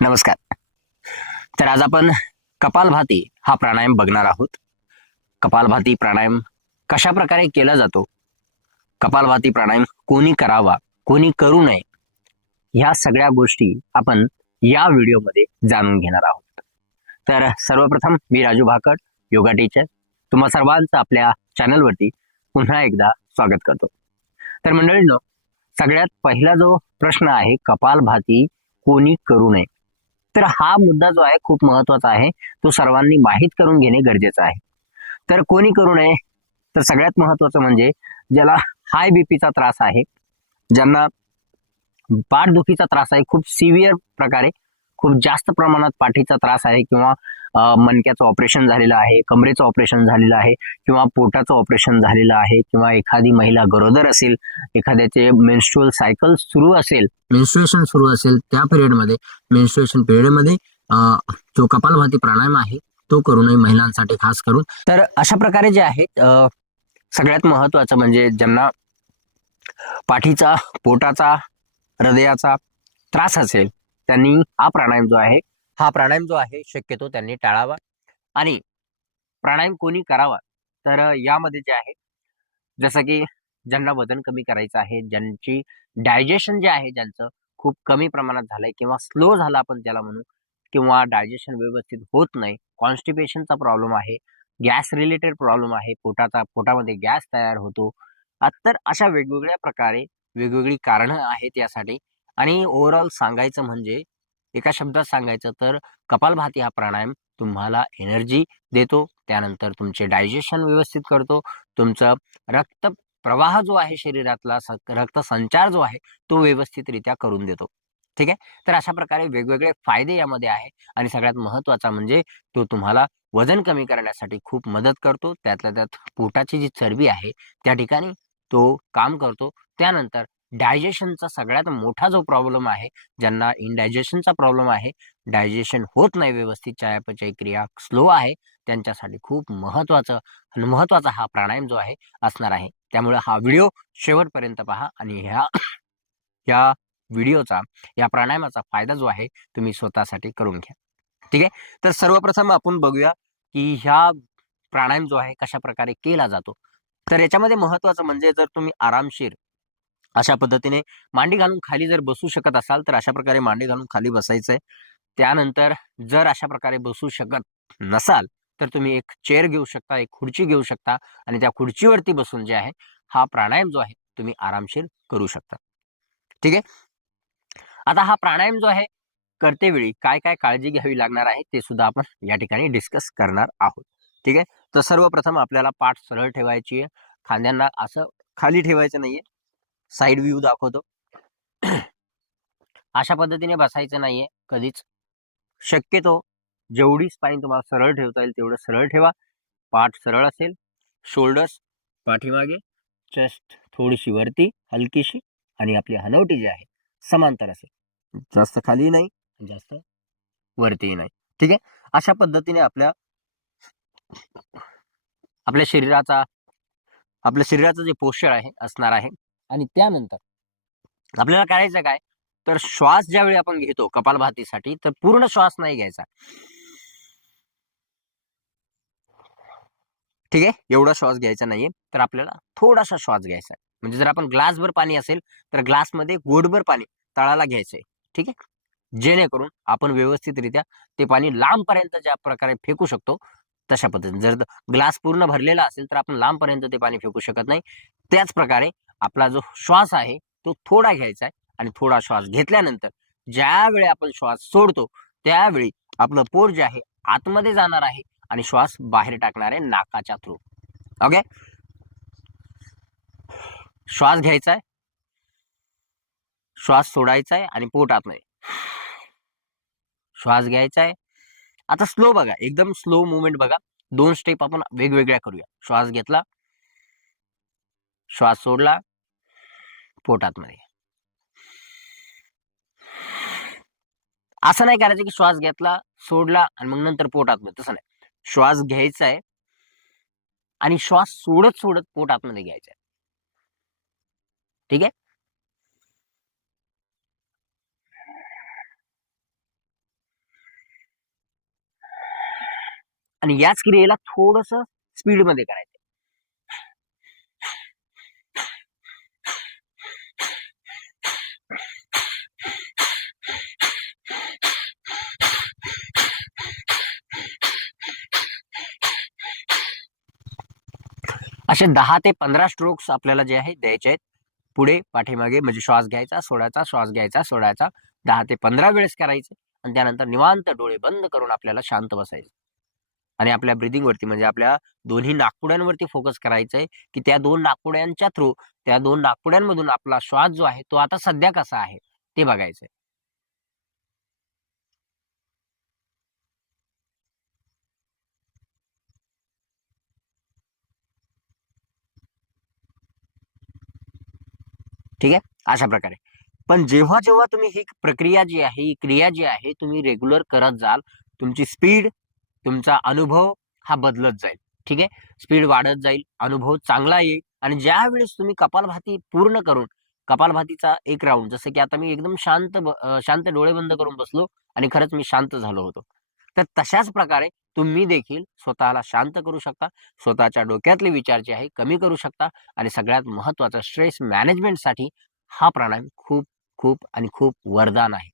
नमस्कार. तर आज आपण कपालभाती हा प्राणायाम बघणार आहोत. कपालभाती प्राणायाम कशा प्रकारे केला जातो, कपालभाती प्राणायाम कोणी करावा, कोणी करू नये, ह्या सगळ्या गोष्टी आपण या व्हिडिओमध्ये जाणून घेणार आहोत. तर सर्वप्रथम मी राजू भाकड, योगा टीचर, तुम्हा सर्वांचं आपल्या चॅनलवरती पुन्हा एकदा स्वागत करतो. तर मंडळींनो, सगळ्यात पहिला जो प्रश्न आहे, कपालभाती कोणी करू नये. तर हा मुद्दा जो आहे खूप महत्वाचा आहे, तो सर्वांनी माहीत करून घेणे गरजेचं आहे. तर कोणी करू नये, तर सगळ्यात महत्वाचं म्हणजे ज्याला हाय बीपीचा त्रास आहे, ज्यांना पाठदुखीचा त्रास आहे, खूप सिव्हिअर प्रकारे, खूप जास्त प्रमाणात पाठीचा त्रास आहे, किंवा मणक्याचं ऑपरेशन झालेलं आहे, कमरेचं ऑपरेशन झालेलं आहे, किंवा पोटाचं ऑपरेशन झालेलं आहे, किंवा एखादी महिला गरोदर असेल, एखाद्याचे मेन्स्ट्रुअल सायकल सुरू असेल, मेन्स्ट्रुएशन सुरू असेल, त्या पिरियडमध्ये मेन्स्ट्रुएशन पिरियडमध्ये जो कपालभाती प्राणायाम आहे तो करू नये, महिलांसाठी खास करून. तर अशा प्रकारे जे आहेत, सगळ्यात महत्वाचं म्हणजे ज्यांना पाठीचा, पोटाचा, हृदयाचा त्रास असेल, त्यांनी हा प्राणायाम जो आहे शक्यतो त्यांनी टाळावा. आणि प्राणायाम कोणी करावा, तर यामध्ये जे आहे, जसं की ज्यांना वजन कमी करायचं आहे, ज्यांची डायजेशन जे आहे, ज्यांचं खूप कमी प्रमाणात झालंय किंवा स्लो झालं आपण त्याला म्हणू, किंवा डायजेशन व्यवस्थित होत नाही, कॉन्स्टिपेशनचा प्रॉब्लेम आहे, गॅस रिलेटेड प्रॉब्लेम आहे, पोटामध्ये गॅस तयार होतो. तर अशा वेगवेगळ्या प्रकारे वेगवेगळी कारणं आहेत यासाठी. आणि ओव्हरऑल सांगायचं म्हणजे, एका शब्दात सांगायचं तर, कपालभाती हा प्राणायाम तुम्हाला एनर्जी देतो, त्यानंतर तुमचे डायजेशन व्यवस्थित करतो, तुमचं रक्त प्रवाह जो आहे शरीरातला, रक्त संचार जो आहे तो व्यवस्थितरित्या करून देतो. ठीक आहे. तर अशा प्रकारे वेगवेगळे फायदे यामध्ये आहे. आणि सगळ्यात महत्वाचा म्हणजे तो तुम्हाला वजन कमी करण्यासाठी खूप मदत करतो. त्यातल्या त्यात पोटाची जी चरबी आहे त्या ठिकाणी तो काम करतो. त्यानंतर डायजेशनचा सगळ्यात मोठा जो प्रॉब्लेम आहे, ज्यांना इनडायजेशनचा प्रॉब्लेम आहे, डायजेशन होत नाही व्यवस्थित, चयापचय क्रिया स्लो आहे, त्यांच्यासाठी खूप महत्वाचा हा प्राणायाम जो आहे असणार आहे. त्यामुळे हा व्हिडिओ शेवटपर्यंत पहा आणि या व्हिडिओचा, या प्राणायामाचा फायदा जो आहे तुम्ही स्वतःसाठी करून घ्या. ठीक आहे. तर सर्वप्रथम आपण बघूया की ह्या प्राणायाम जो आहे कशा प्रकारे केला जातो. तर याच्यामध्ये महत्वाचं म्हणजे, जर तुम्ही आरामशीर अशा पद्धतीने मांडी घालून खाली जर बसू शकत असाल, तर अशा प्रकारे मांडी घालून खाली बसायचंय. त्यानंतर जर अशा प्रकारे बसू शकत नसाल, तर तुम्ही एक चेअर घेऊ शकता, एक खुर्ची घेऊ शकता, आणि त्या खुर्चीवरती बसून जे आहे हा प्राणायाम जो आहे तुम्ही आरामशीर करू शकता. ठीक आहे. आता हा प्राणायाम जो आहे करते वेळी काय काय काळजी घ्यावी लागणार आहे ते सुद्धा आपण या ठिकाणी डिस्कस करणार आहोत. ठीक आहे. तर सर्वप्रथम आपल्याला पाठ सरळ ठेवायची आहे, खांद्यांना असं खाली ठेवायचं नाहीये. साईड व्ह्यू दाखवतो. अशा पद्धतीने बसायचं नाहीये कधीच. शक्यतो जेवढी स्पाईन तुम्हाला सरळ ठेवता येईल तेवढं सरळ ठेवा. पाठ सरळ असेल, शोल्डर्स पाठीमागे, चेस्ट थोडीशी वरती हलकीशी, आणि आपली हनवटी जी आहे समांतर असेल, जास्त खाली नाही, जास्त वरती नाही. ठीक आहे. अशा पद्धतीने आपल्या शरीराचा आपल्या शरीराचं जे पोश्चर आहे असणार आहे. आणि त्यानंतर आपल्याला करायचं काय, तर श्वास ज्यावेळी आपण घेतो कपालभातीसाठी, तर पूर्ण श्वास नाही घ्यायचा. ठीक आहे. एवढा श्वास घ्यायचा नाहीये, तर आपल्याला थोडासा श्वास घ्यायचा आहे. म्हणजे जर आपण ग्लासभर पाणी असेल, तर ग्लासमध्ये गोडभर पाणी तळाला घ्यायचंय. ठीक आहे. जेणेकरून आपण व्यवस्थितरित्या ते पाणी लांबपर्यंत ज्या प्रकारे फेकू शकतो तशा पद्धतीने. जर ग्लास पूर्ण भरलेला असेल तर आपण लांबपर्यंत ते पाणी फेकू शकत नाही. त्याच प्रकारे आपला जो श्वास आहे तो थोडा घ्यायचा आहे, आणि थोडा श्वास घेतल्यानंतर ज्यावेळी आपण श्वास सोडतो त्यावेळी आपलं पोट जे आहे आतमध्ये जाणार आहे, आणि श्वास बाहेर टाकणार आहे नाकाच्या थ्रू. ओके. श्वास घ्यायचा आहे, श्वास सोडायचा आहे, आणि पोट आतमध्ये. श्वास घ्यायचा आहे. आता स्लो बघा, एकदम स्लो मुवमेंट बघा. 2 स्टेप आपण वेगवेगळ्या करूया. श्वास घेतला, श्वास सोडला, पोटात मध्ये. असं नाही करायचं की श्वास घेतला, सोडला आणि मग नंतर पोटात मध्ये. तसं नाही. श्वास घ्यायचा आहे आणि श्वास सोडत सोडत पोटात मध्ये घ्यायचा आहे. ठीक आहे. आणि याच क्रियेला थोडस स्पीडमध्ये करायचं. असे 10 ते 15 स्ट्रोक्स आपल्याला जे आहे द्यायचे आहेत, पुढे पाठीमागे, म्हणजे श्वास घ्यायचा सोडायचा, श्वास घ्यायचा सोडायचा, 10 ते 15 वेळेस करायचे. आणि त्यानंतर निवांत डोळे बंद करून आपल्याला शांत बसायचं आणि आपल्या ब्रिदिंग वरती, म्हणजे आपल्या दोन्ही नाकपुड्यांवरती फोकस करायचंय, की त्या दोन नाकपुड्यांच्या थ्रू, त्या दोन नाकपुड्यांमधून आपला श्वास जो आहे तो आता सध्या कसा आहे ते बघायचंय. ठीक आहे, अशा प्रकारे. पण जेव्हा जेव्हा तुम्ही ही प्रक्रिया जी आहे, ही क्रिया जी आहे तुम्ही रेग्युलर करत जाल, तुमची स्पीड, तुमचा अनुभव हा बदलत जाईल. ठीक आहे, स्पीड वाढत जाईल, अनुभव चांगला येईल. आणि ज्या वेळेस तुम्ही कपालभाती पूर्ण करून, कपालभातीचा एक राऊंड, जसं की आता मी एकदम शांत डोळे बंद करून बसलो आणि खरंच मी शांत झालो होतो, तर तशाच प्रकारे तुम्ही देखील स्वतःला शांत करू शकता, स्वतःच्या डोक्यातले विचार जे आहे कमी करू शकता. आणि सगळ्यात महत्वाचं, स्ट्रेस मॅनेजमेंटसाठी हा प्राणायाम खूप खूप आणि खूप वरदान आहे.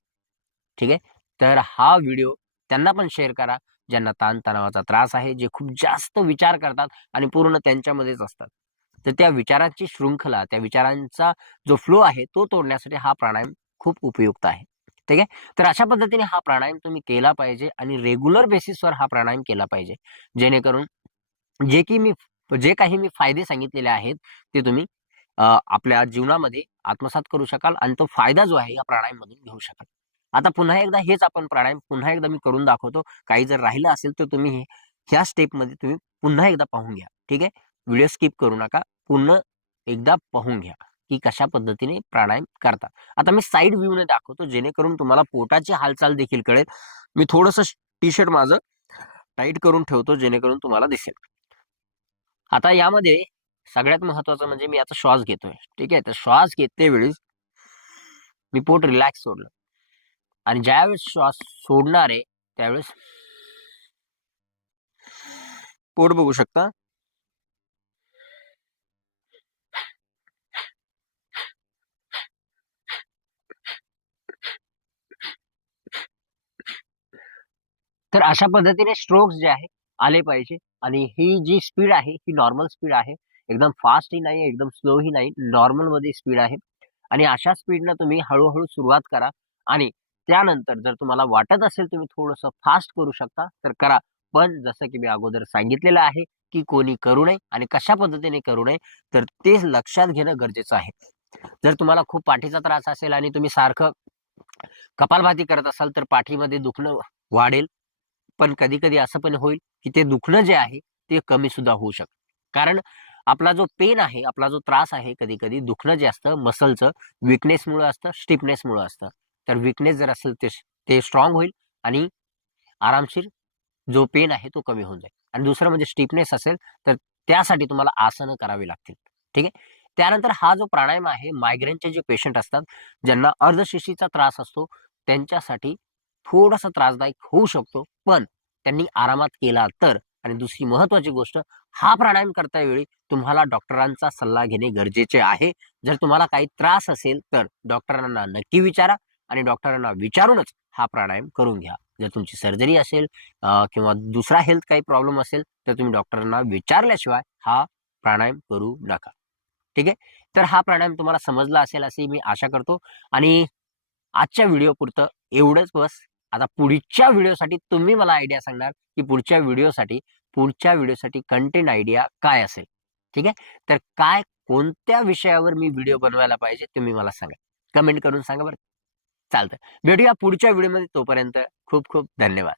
ठीक आहे, तर हा व्हिडिओ त्यांना पण शेअर करा ज्यांना ताणतणावाचा त्रास आहे, जे खूप जास्त विचार करतात आणि पूर्ण त्यांच्यामध्येच असतात. तर त्या विचारांची शृंखला, त्या विचारांचा जो फ्लो आहे तो तोडण्यासाठी हा प्राणायाम खूप उपयुक्त आहे. ठीक आहे, तर अशा पद्धतीने हा प्राणायाम तुम्ही केला पाहिजे आणि रेग्युलर बेसिसवर हा प्राणायाम केला पाहिजे, जेणेकरून जे की मी जे काही मी फायदे सांगितलेले आहेत ते तुम्ही आपल्या जीवनामध्ये आत्मसात करू शकाल आणि तो फायदा जो आहे या प्राणायाममधून घेऊ शकाल. आता पुन्हा एकदा हेच आपण प्राणायाम पुन्हा एकदा मी करून दाखवतो. काही जर राहिलं असेल तर तुम्ही ह्या स्टेपमध्ये तुम्ही पुन्हा एकदा पाहून घ्या. ठीक आहे, व्हिडिओ स्किप करू नका, पुन्हा एकदा पाहून घ्या की कशा पद्धतीने प्राणायाम करतात. आता मी साईड व्ह्यूने दाखवतो, जेणेकरून तुम्हाला पोटाची हालचाल देखील कळेल. मी थोडंसं टी शर्ट माझं टाईट करून ठेवतो, जेणेकरून तुम्हाला दिसेल. आता यामध्ये सगळ्यात महत्वाचं म्हणजे मी आता श्वास घेतोय. ठीक आहे, तर श्वास घेते वेळेस मी पोट रिलॅक्स सोडलं आणि ज्यावेळेस श्वास सोडणार आहे त्यावेळेस पोट बघू शकता. तर अशा पद्धतीने स्ट्रोक्स जे आहे आले पाहिजे. आणि ही जी स्पीड आहे ही नॉर्मल स्पीड आहे, एकदम फास्ट ही नाही, एकदम स्लो ही नाही, नॉर्मल मध्ये स्पीड आहे. आणि अशा स्पीडनं तुम्ही हळूहळू सुरुवात करा. आणि त्यानंतर जर तुम्हाला वाटत असेल तुम्ही थोडंसं फास्ट करू शकता तर करा. पण जसं की मी अगोदर सांगितलेलं आहे की कोणी करू नये आणि कशा पद्धतीने करू नये, तर ते लक्षात घेणं गरजेचं आहे. जर तुम्हाला खूप पाठीचा त्रास असेल आणि तुम्ही सारखं कपालभाती करत असाल तर पाठीमध्ये दुखणं वाढेल. पण कधी-कधी असं पण होईल, की ते दुखणं जे आहे, ते कमी सुद्धा होऊ शकतं. कारण आपला जो पेन आहे, आपला जो त्रास आहे, कधी-कधी दुखणं जे असतं मसलचं, वीकनेसमुळं असतं, स्टिफनेसमुळं असतं. तर वीकनेस जर असेल ते स्ट्राँग होईल आणि आरामशीर जो पेन आहे तो कमी होऊन जाईल. आणि दुसरं म्हणजे स्टिफनेस असेल, तर त्यासाठी तुम्हाला आसनं करावी लागतील. ठीक आहे. त्यानंतर हा जो प्राणायाम आहे, मायग्रेनचे जे पेशंट असतात, ज्यांना अर्धशिशीचा त्रास असतो, त्यांच्यासाठी थोडासा त्रासदायक होऊ शकतो. पण त्यांनी आरामात केला तर. आणि दुसरी महत्त्वाची गोष्ट, हा प्राणायाम करतावेळी तुम्हाला डॉक्टरांचा सल्ला घेणे गरजेचे आहे. जर तुम्हाला काही त्रास असेल तर डॉक्टरांना नक्की विचारा आणि डॉक्टरांना विचारूनच हा प्राणायाम करून घ्या. जर तुमची सर्जरी असेल किंवा दुसरा हेल्थ काही प्रॉब्लेम असेल तर तुम्ही डॉक्टरांना विचारल्याशिवाय हा प्राणायाम करू नका. ठीक आहे, तर हा प्राणायाम तुम्हाला समजला असेल अशी मी आशा करतो. आणि आजच्या व्हिडिओ पुरतं एवढंच बस. आता पुढच्या व्हिडिओसाठी तुम्ही मला आयडिया सांगणार की पुढच्या व्हिडिओसाठी कंटेंट आयडिया काय असेल. ठीक आहे, तर कोणत्या विषयावर मी व्हिडिओ बनवायला पाहिजे तुम्ही मला सांगा, कमेंट करून सांगा बरं. चालतं, भेटूया पुढच्या व्हिडिओमध्ये. तोपर्यंत खूप खूप धन्यवाद.